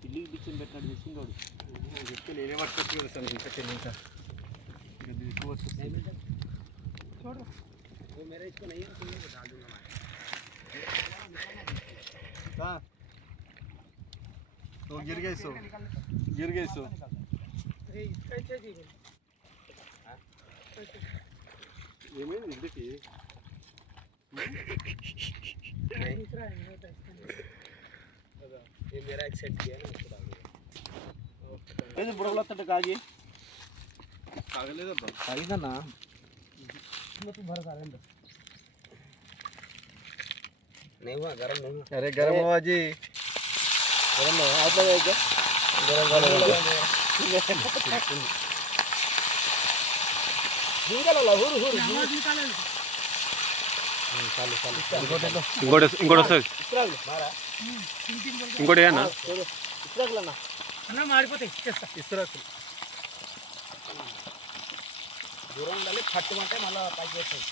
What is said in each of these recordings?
పిల్లికి బిచ్చం పెట్టినట్టు తీసుకుంటాడు. చెప్తే నేనే పట్టుకొచ్చి కదా సార్ ఇంకా చెల్లించా చూడు गिर गए सो ఏమైంది ఇంటికి ये मेरा एक सेट किया ना उसको डाल दिया ఏది బుడగలొస్తుంటే కాగి కాగలేదబ్బా కాగిందన్నా तू भर का लेंदो नहीं हुआ गरम नहीं हुआ अरे गरम हुआ जी गरम है आप लगा क्या गरम वाला निकालो ला हुर हुर निकालो चालू चालू ఇంకోటి వస్తుంది ఇంకోటి ఏనా ఇస్రాకులన్నా అన్న మాడిపోతాయి ఇస్రాకులు దూరం ఉండాలి పట్టుమంటే మళ్ళీ పైకి వేస్తాయి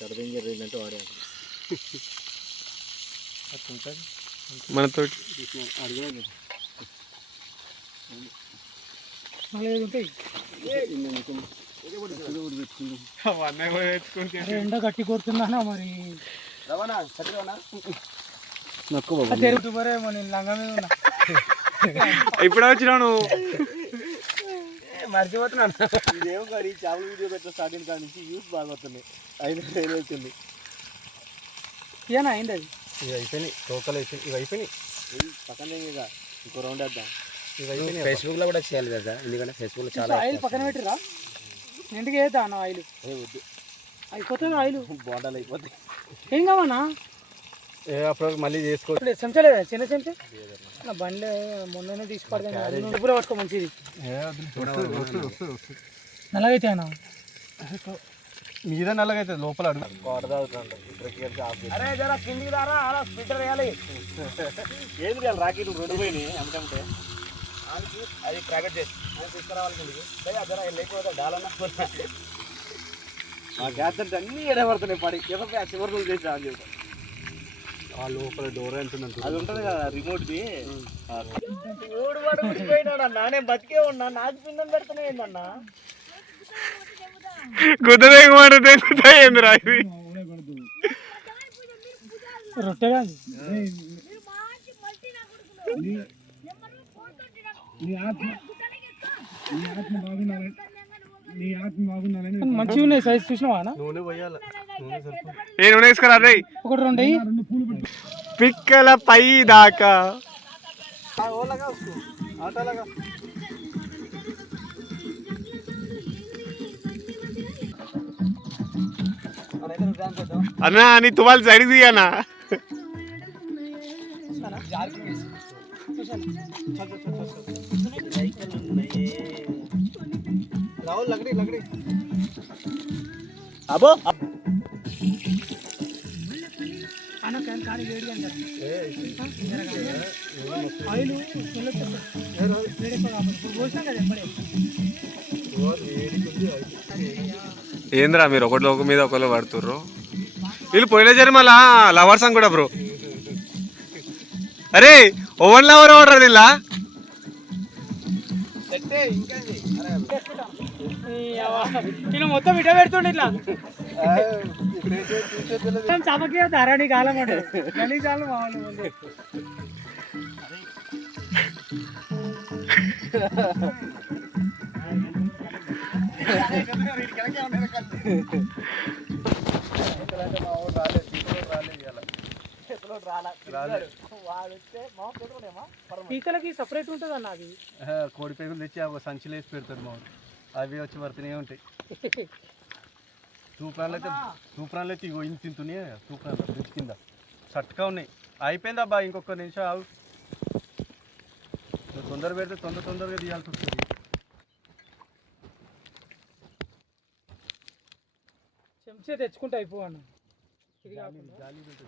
సరదం జరిగిందంటే వాడే అట్లుంటుంది మనతో అడిగాను ఎండ గట్టి కొడుతుందా మరి తిరుగుతురే మన లంగా మీద ఉన్నా ఇప్పుడు వచ్చినావు నువ్వు మర్చిపోతున్నాను ఇదేమో కానీ చేపల వీడియో పెట్టిన స్టార్టింగ్ కాడి నుంచి యూస్ బాగా వస్తున్నాయి 5 అవుతుంది ఏనా అయింది అది ఇవి అయిపోయినాయి టోకలు అయిపోయినాయి ఇవి అయిపోయినాయి పక్కన ఇంకో రౌండ్ వేద్దాం ఫేస్బుక్లో కూడా చేయాలి కదా ఎందుకంటే ఫేస్బుక్లో చాలా ఆయిల్ పక్కన పెట్టిరా ఇంటికి వేద్దా అన్న ఆయిల్ వద్దు అయిపోతుంది ఆయిల్ బాటలు అయిపోతాయి ఏం కావన్నా అప్పుడు మళ్ళీ చేసుకో చెంచలే చిన్న చెంచా నా బండ్లే మొన్ననే తీసి పడతాను ఇప్పుడు పట్టుకో మంచిది నల్లగైతే అన్న మీద నల్లగైతే లోపల అడుగు అరే జరా కిందికి దారా అలా స్పీటర్ వేయాలి ఏది రాకెట్ 2 పోయినాయి అమ్మటంటే అది క్రాకెట్ చేసి తీసుకురావాలి జరా లేకపోతే డాలన్నా మా గ్యాస్ అంటే అన్నీ ఎడబడుతున్నాయి పడి చివరి రోజు చేసి అని చెప్పి ఆ లోపల డోర్ అంటున్నాను అది ఉంటుంది కదా రిమోట్ది పోయినాడన్నా నేను బతికే ఉన్నా నాకు పిండం పెడుతున్నాయిందన్నా గుద్దదేగమాట తెంగుతాయిందిరా ఇది రొట్టె మంచిగా ఉన్నాయి సైజ్ చూసినావా నూనె పోయాలి ఏ నూనె వేసుకురా రే ఒకటి 2 పిక్కల పై దాకా అన్నా నీ తువాలు సైడ్ తీయనా लकड़ी అబో ఆయిల్ ఏంద్రా మీరు ఒకటి మీద ఒకళ్ళు పడుతుర్రు వీళ్ళు పోయిన జరి మళ్ళా లవర్స్ అని కూడా బ్రో అరే ఓవన్ లవర్ ఆర్డర్ ఇలా మొత్తం ఇట పెడుతుండే ఇట్లా చమకే ధరణి కాలం అంటే గలీ చాలు మామూలు ముందు పీకలకి సపరేట్ ఉంటుంది అన్న అది కోడి పేగులు తెచ్చి సంచిలో వేసి పెడతారు మా అవి వచ్చి పడుతూనే ఉంటాయి తూప్రాన్లు అయితే ఇగో ఇంత తింటున్నాయి తూప్రాన్లు బ్రిడ్జ్ కింద చట్టుగా ఉన్నాయి అయిపోయింది అబ్బా ఇంకొక నిమిషం ఆగు తొందర పెడితే తొందరగా తీయాల్సి వస్తుంది చెంచా తెచ్చుకుంటే అయిపోవన్నా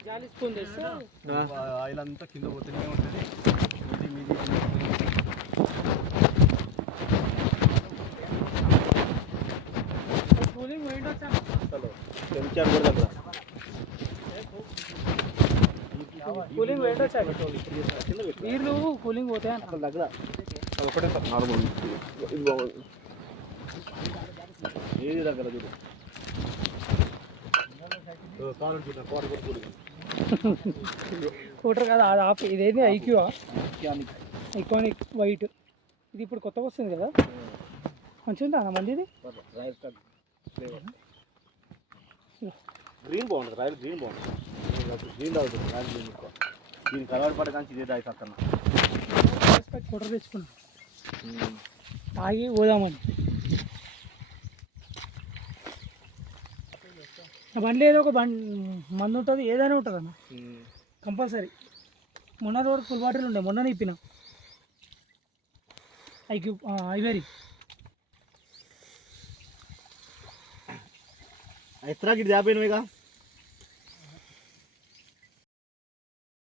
జాలి స్పూన్ తెస్తే ఆయిల్ అంతా కింద పోతూనే ఉంటుంది కూలింగ్ పోయిండొచ్చా చెంచాడు కూడా దగ్గర కూలింగ్ నీళ్ళు కూలింగ్ పోతే అసలు దగ్గర అది ఒకటే సార్ నార్మల్ ఇది బాగుంది ఏది దగ్గర చూడు స్కూటర్ కదా అది ఆఫ్ ఇదేంటి ఐక్యూఆ ఐకానిక్ వైట్ ఇది ఇప్పుడు కొత్తగా వస్తుంది కదా మంచిగా ఉందా మంది ఇది గ్రీన్ బాగుంటుంది రాయల్ గ్రీన్ బాగుంటుంది గ్రీన్ తాగుతుంది రాయల్ గ్రీన్ ఎక్కువ దీనికి అలవాటు పడ కానీ ఇదే తాగి పక్కన స్కూటర్ తెచ్చుకున్నాం తాగి పోదామని బండి ఏదో ఒక మందు ఉంటుంది ఏదైనా ఉంటుంది అన్న కంపల్సరీ మొన్న వరకు ఫుల్ బాటిల్ ఉండే మొన్న ఇప్పిన ఐక్యూ ఐవరీ ఎత్రా గిట్ దాపోయినవిగా